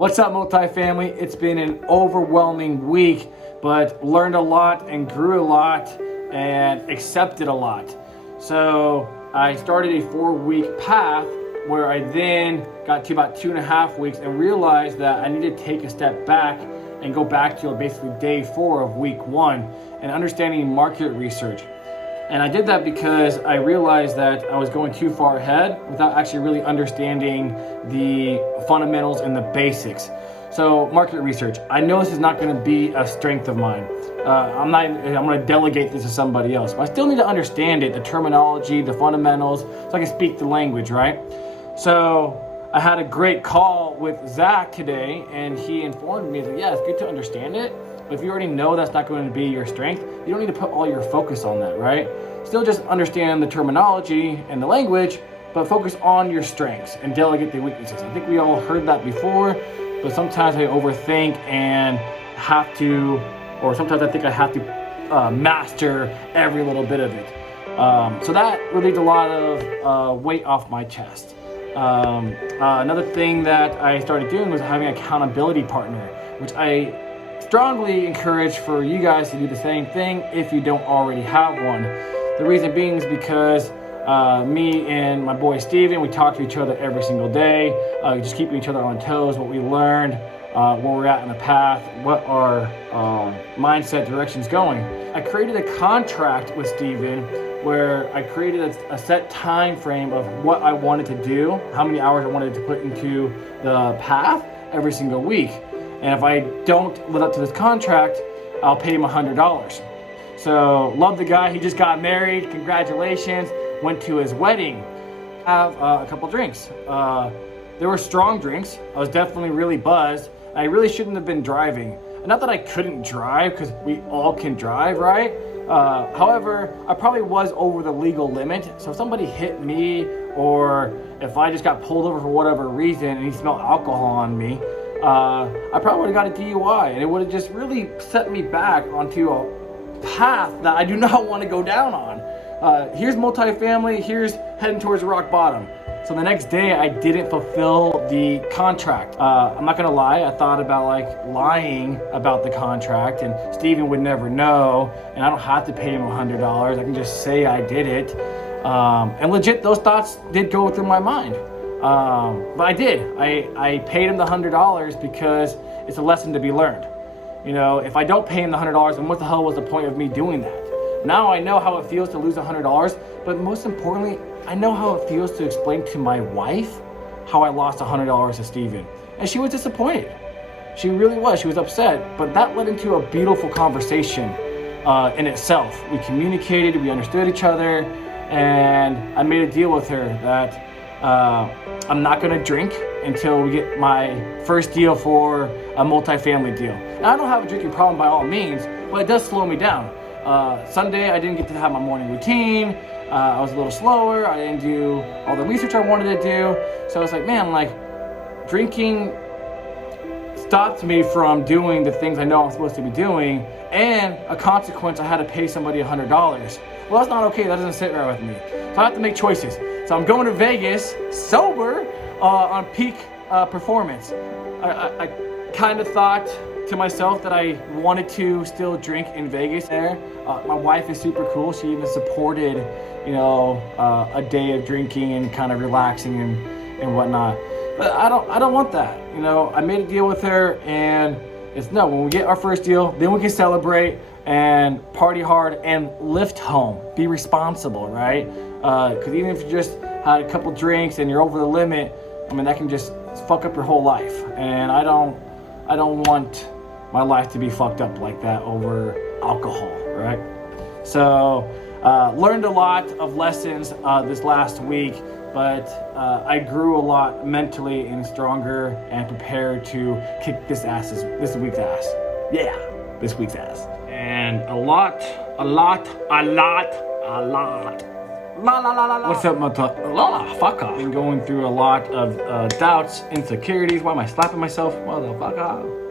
What's up, multifamily? It's been an overwhelming week, but learned a lot and grew a lot and accepted a lot. So I started a 4-week path where I then got to about 2.5 weeks and realized that I needed to take a step back and go back to basically day 4 of week 1 and understanding market research. And I did that because I realized that I was going too far ahead without actually really understanding the fundamentals and the basics. So market research, I know this is not going to be a strength of mine. I'm going to delegate this to somebody else, but I still need to understand it, the terminology, the fundamentals, so I can speak the language, right? So I had a great call with Zach today, and he informed me that, yeah, it's good to understand it, but if you already know that's not going to be your strength, you don't need to put all your focus on that, right? Still just understand the terminology and the language, but focus on your strengths and delegate the weaknesses. I think we all heard that before, but sometimes I overthink and have to, or sometimes I think I have to master every little bit of it. So that relieved a lot of weight off my chest. Another thing that I started doing was having an accountability partner, which I strongly encourage for you guys to do the same thing if you don't already have one. The reason being is because me and my boy Steven, we talk to each other every single day, just keeping each other on toes, what we learned, where we're at in the path, what our mindset direction's going. I created a contract with Steven where I created a set time frame of what I wanted to do, how many hours I wanted to put into the path every single week. And if I don't live up to this contract, I'll pay him $100. So love the guy. He just got married. Congratulations. Went to his wedding. Have a couple drinks. There were strong drinks. I was definitely really buzzed. I really shouldn't have been driving. Not that I couldn't drive, because we all can drive, right? However, I probably was over the legal limit. So if somebody hit me, or if I just got pulled over for whatever reason and he smelled alcohol on me, I probably would have got a DUI, and it would have just really set me back onto a path that I do not want to go down on. Here's multifamily, here's heading towards rock bottom. So the next day I didn't fulfill the contract. I'm not gonna lie, I thought about lying about the contract, and Steven would never know, and I don't have to pay him $100. I can just say I did it. And legit, those thoughts did go through my mind. But I did. I paid him the $100 because it's a lesson to be learned. You know, if I don't pay him the $100, then what the hell was the point of me doing that? Now I know how it feels to lose $100, but most importantly, I know how it feels to explain to my wife how I lost $100 to Steven. And she was disappointed. She really was. She was upset, but that led into a beautiful conversation in itself. We communicated, we understood each other, and I made a deal with her that I'm not gonna drink until we get my first deal for a multifamily deal. Now, I don't have a drinking problem by all means, but it does slow me down. Sunday, I didn't get to have my morning routine. I was a little slower. I didn't do all the research I wanted to do. So I was like, man, drinking stopped me from doing the things I know I'm supposed to be doing, and a consequence, I had to pay somebody $100. Well, that's not okay. That doesn't sit right with me. So I have to make choices. So I'm going to Vegas sober on peak performance. I kind of thought to myself that I wanted to still drink in Vegas there. My wife is super cool. She even supported, a day of drinking and kind of relaxing and whatnot. But I don't want that. I made a deal with her, and it's no, when we get our first deal, then we can celebrate and party hard and lift home. Be responsible, right? Because even if you just had a couple drinks and you're over the limit, that can just fuck up your whole life. And I don't want my life to be fucked up like that over alcohol, right? So learned a lot of lessons this last week, but I grew a lot mentally and stronger and prepared to kick this week's ass. Yeah, this week's ass. And a lot. What's up, fuck off. Been going through a lot of doubts, insecurities. Why am I slapping myself? Motherfucker.